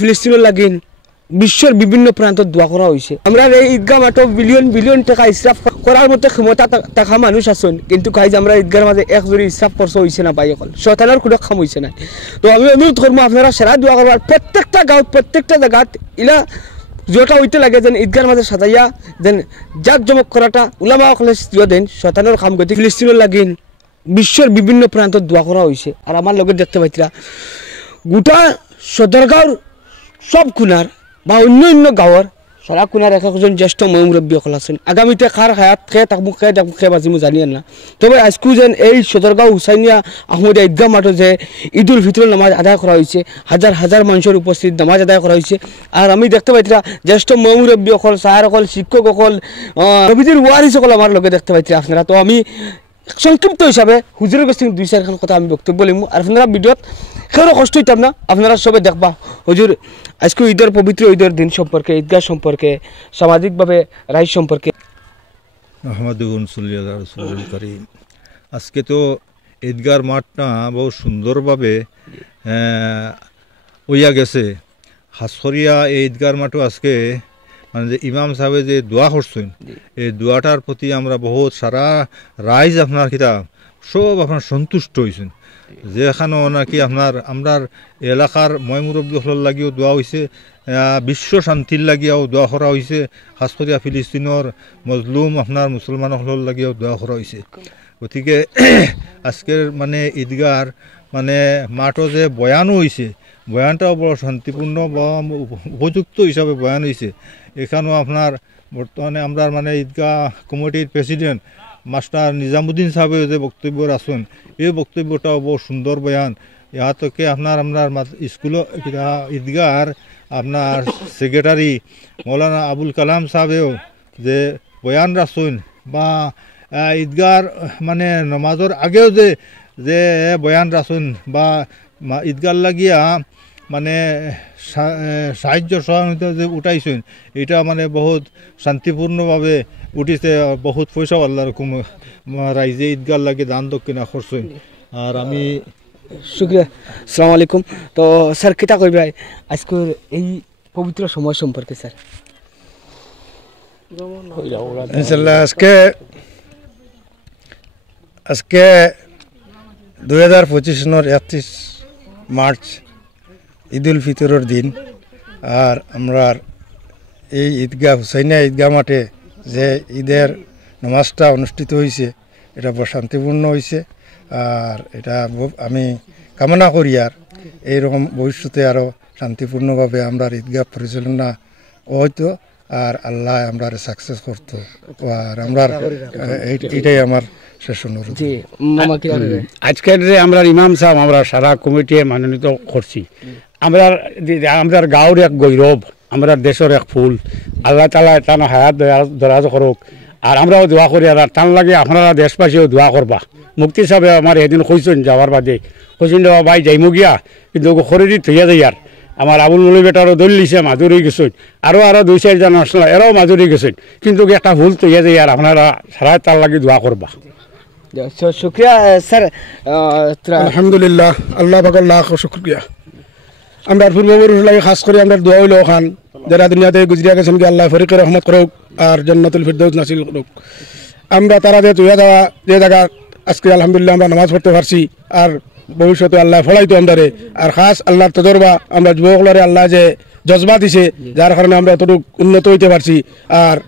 ফিলিস্তিনের লাগিন বিশ্বের বিভিন্ন প্রান্ত দোয়া করা হয়েছে। আমরা এই ঈদগাহ মাঠে বিলিয়ন বিলিয়ন টাকা ইসরাফ করার মতো ক্ষমতা থাকা মানুষ আছেন, কিন্তু কাজ আমরা ঈদগার মাঝে এক জোড়ি ইসরাফ খরচ হয়েছে না পাই এখন শয়তানের কোনো খাম হয়েছে না। তো আমি অনুরোধ করবো আপনারা সারা দোয়া করবার প্রত্যেকটা গাঁত প্রত্যেকটা জায়গাত ইলা যেটা হইতে লাগে যেন ঈদগার মাঝে সাজাইয়া যেন জাক জমক করাটা উলামা সকলে দেন শয়তানের খাম গতি। ফিলিস্তিনের লাগিন বিশ্বের বিভিন্ন প্রান্ত দোয়া করা হয়েছে। আর আমার লগে দেখতে পাইতরা গোটা সদরগাঁওর সব খুনার বা অন্য অন্য গাঁৱৰ সারা কোনার এক একজন জ্যেষ্ঠ মুরব্বী সকল আছেন। আগামীতে কার হায়াত খেয়ে থাকবো খেয়ে বাঁচি মই জানি না। তবে আজকেও যেন এই সদরগাঁও হুসাইনিয়া আহমদিয়া ঈদগাহ মাঠে যে ঈদুল ফিতরের নামাজ আদায় করা হয়েছে, হাজার হাজার মানুষের উপস্থিত নামাজ আদায় করা হয়েছে। আর আমি দেখতে পাইতরা জ্যেষ্ঠ মুরব্বী সকল সাহার সকল শিক্ষক সকল নবীজির ওয়ারিস সকল আমার লগে দেখতে পাইতরা আপনারা। তো আমি সংক্ষিপ্ত হিসাবে হুজুরের কাছ থেকে দুই চারখান কথা আমি বক্তব্য লিখব। আর আপনারা ভিডিওত কেউ কষ্ট হইতাম না, আপনারা সবাই দেখবা হুজুর আজকে ঈদের পবিত্র ঈদের দিন সম্পর্কে, ঈদগাহ সম্পর্কে, সামাজিকভাবে রাইজ সম্পর্কে। আজকে তো ঈদগার মাঠটা বহু সুন্দরভাবে হইয়া গেছে। হাসরিয়া এই ঈদগার মাঠও আজকে মানে যে ইমাম সাহেবে যে দোয়া করছেন এই দোয়াটার প্রতি আমরা বহুত সারা রাইজ আপনার কিতাব সব আপনার সন্তুষ্ট হয়েছেন। যেখানেও নাকি আপনার আমরার এলাকার ময় মুরব্বী হল লাগিও দোয়া হয়েছে, বিশ্ব শান্তির লাগিয়াও দোয়া করা হয়েছে, খাস করিয়া ফিলিস্তিনের মজলুম আপনার মুসলমান হল লাগিয়াও দোয়া করা হয়েছে। গতিকে আজকের মানে ঈদগার মানে মাঠও যে বয়ানও হয়েছে, বয়ানটাও বড় শান্তিপূর্ণ বা উপযুক্ত হিসাবে বয়ান হয়েছে। এখানেও আপনার বর্তমানে আমরা মানে ঈদগাহ কমিটির প্রেসিডেন্ট মাস্টার নিজামুদ্দিন সাহেবের যে বক্তব্য আছেন এই বক্তব্যটাও বহু সুন্দর বয়ান। ইহা থেকে আপনার স্কুল ঈদগাহর আপনার সেক্রেটারি মৌলানা আবুল কালাম সাহেবেও যে বয়ান রাখছেন বা ঈদগাহর মানে নমাজের আগেও যে যে বয়ান রাখছেন বা ঈদগাহ লাগিয়া মানে সাহায্য সহানুতা যে উঠাইছেন এটা মানে বহুত শান্তিপূর্ণভাবে উঠিছে। বহুত পয়সাও আল্লাহর রকম রাইজে ঈদগাহ লাগে দান দক্ষিণা করছেন। আর আমি শুক্রিয়া। আসসালামু আলাইকুম। তো স্যার কিতা কইবে আজকের এই পবিত্র সময় সম্পর্কে স্যার? ইনশাআল্লাহ আজকে 2025 সনের 31 মার্চ ঈদুল ফিতরের দিন। আর আমরা এই ঈদগাহ হুসাইনিয়া ঈদগাহ মাঠে যে ঈদের নামাজটা অনুষ্ঠিত হয়েছে এটা বড় শান্তিপূর্ণ হয়েছে। আর এটা আমি কামনা করি আর এইরকম ভবিষ্যতে আরও শান্তিপূর্ণভাবে আমরা ঈদগাহ পরিচালনা হইতো আর আল্লাহ আমরা সাকসেস করতো। আর আমরা এইটাই আমার শেষ অনুরোধ। আজকের যে আমরা ইমাম সাহেব আমরা সারা কমিটি মনোনীত করছি, আমরা গাঁওর এক গৌরব, আমরা দেশের এক ফুল। আল্লাহ তাআলা তার হায়াত দরাজ করুক। আর আমরাও দোয়া করি আর তার লাগে আপনারা দেশবাসীও দোয়া করবা। মুক্তি সাহেব আমার এদিন কইছেন যাওয়ার বাদে কইছেন ভাই যাইমু গিয়া কিন্তু খরিদি থইয়া যাই। আর আমার আবুল মলি বেটারও দল লিছে মাজুরি গেছেন, আরও 2-4জন আসল এরাও মাজুরি গেছেন, কিন্তু একটা ভুল থইয়া যাই। আর আপনারা সারা তার লাগে দোয়া করবা। শুক্রিয়া স্যার। আলহামদুলিল্লাহ, আল্লাহ পাক লাখ শুকরিয়া। আমরা পূর্বপুরুষ লাগে খাস করে আমরা দোয়া হইল খান যারা দুনিয়াতে গুজরিয়া গেছেন কি আল্লাহ ফরিকের রহমত করুক আর জান্নাতুল ফিরদাউস নাসিল করুক। আমরা তারা যে তুইয়া যাওয়া যে জায়গা আজকে আলহামদুলিল্লাহ আমরা নামাজ পড়তে পারছি আর ভবিষ্যতে আল্লাহ ফলাইতো আমাদের। আর খাস আল্লাহর তজরবা আমরা যুবকলরে আল্লাহ যে জজবা দিছে যার কারণে আমরা এতটুকু উন্নত হইতে পারছি। আর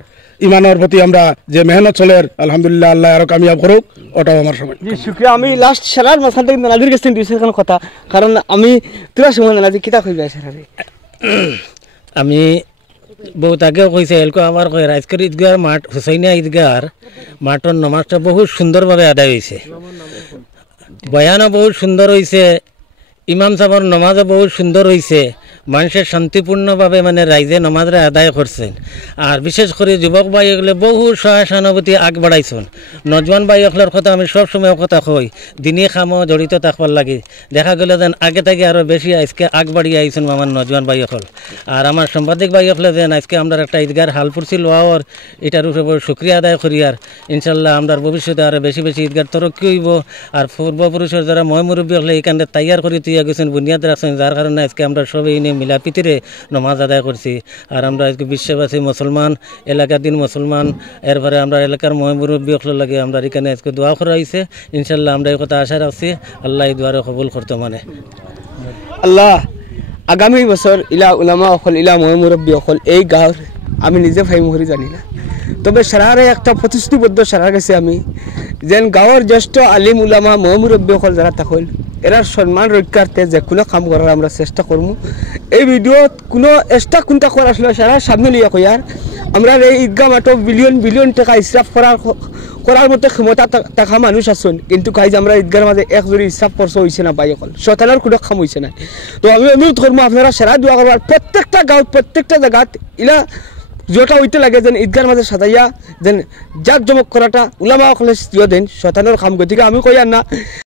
ইমানের প্রতি আমরা যে মেহনত চলের আলহামদুলিল্লাহ আল্লাহ আরো কামিয়াব করুক, ওটাও আমার সময়। শুক্রিয়া। আমি লাস্ট সারার মাঝখান থেকে নাজির গেছেন দুই চারখান কথা, কারণ আমি তোরা সময় নাজি কিতা কইবে স্যার? আমি বহুত আগেও কইছে এলকো আমার কয় আজকের ঈদগাহ মাঠ হুসাইনিয়া ঈদগাহর মাঠের নামাজটা বহুত সুন্দরভাবে আদায় হয়েছে, বয়ানও বহুত সুন্দর হয়েছে, ইমাম সাহেবের নামাজও বহুত সুন্দর হয়েছে। মানুষের শান্তিপূর্ণভাবে মানে রাইজে নামাজরা আদায় করছেন। আর বিশেষ করে যুবক ভাই এগুলো বহু সহানুভূতি আগ বাড়াইছেন। নজওয়ান ভাই এগুলোর কথা আমি সবসময় কথা কই, দিনই খামও জড়িত থাকবার লাগে। দেখা গেল যেন আগে থেকে আরও বেশি আজকে আগ বাড়িয়ে আইছেন আমার নজওয়ান ভাই এখল। আর আমার সাংবাদিক ভাই এখলে যেন আজকে আমরা একটা ঈদগার হাল ফুরছি লোয়াওয়ার এটার উপর শুক্রিয়া আদায় করি। আর ইনশাল্লাহ আমরা ভবিষ্যতে আরও বেশি বেশি ঈদগার তরক্কি হইব। আর পূর্বপুরুষের যারা ময় মুরব্বী হলে এইখানে তৈয়ার করে তুইয়া গেছেন, বুনিয়াদ রাখছেন, যার কারণে আজকে আমরা সবাই মিলাপিতিরে নমাজ আদায় করছি। আর আমরা আজকে বিশ্ববাসী মুসলমান, এলাকার দিন মুসলমান, এরপরে আমরা এলাকার মুরব্বী লাগে আমরা এখানে আজকে দোয়া করা হয়েছে। ইনশাল্লাহ আমরা এই কথা আশা রাখছি আল্লাহ এই দোয়ারে কবুল করতে মানে। আল্লাহ আগামী বছর ইলা উলামা অকল ইলা মুরব্বী অকল এই গাঁৱৰ আমি নিজে ভাই মুহরি জানি না, তবে সারারে একটা প্রতিশ্রুতিবদ্ধ সারা গেছে আমি যেন গাঁৱৰ জ্যেষ্ঠ আলিম উলামা মুরব্বী অকল যারা থাকল এরার সম্মান রক্ষার্থে যে কোনো কাম করার আমরা চেষ্টা করবো। এই ভিডিওত কোনো এক্সট্রা কোনটা করা আসলে সারা সামনে লিয়া কইয়ার আমরা এই ঈদগাহ মাঠে বিলিয়ন বিলিয়ন টাকা ইসরাফ করার মতো ক্ষমতা থাকা মানুষ আছেন, কিন্তু কাজ আমরা ঈদগার মাঝে এক জোড়ি ইসরাফ খরচ হয়েছে না পাই অকল শতানার কোনো কাম হয়েছে না। তো আমি অনুরোধ করবো আপনারা সারা দোয়া করবার প্রত্যেকটা গাঁৱত প্রত্যেকটা জায়গাত ইলা যেটা হইতে লাগে যেন ঈদগার মাঝে সাজাইয়া যেন জাক জমক করাটা উলামা অকলে দেন শতানের কাম, গতিকে আমি কইয়ার না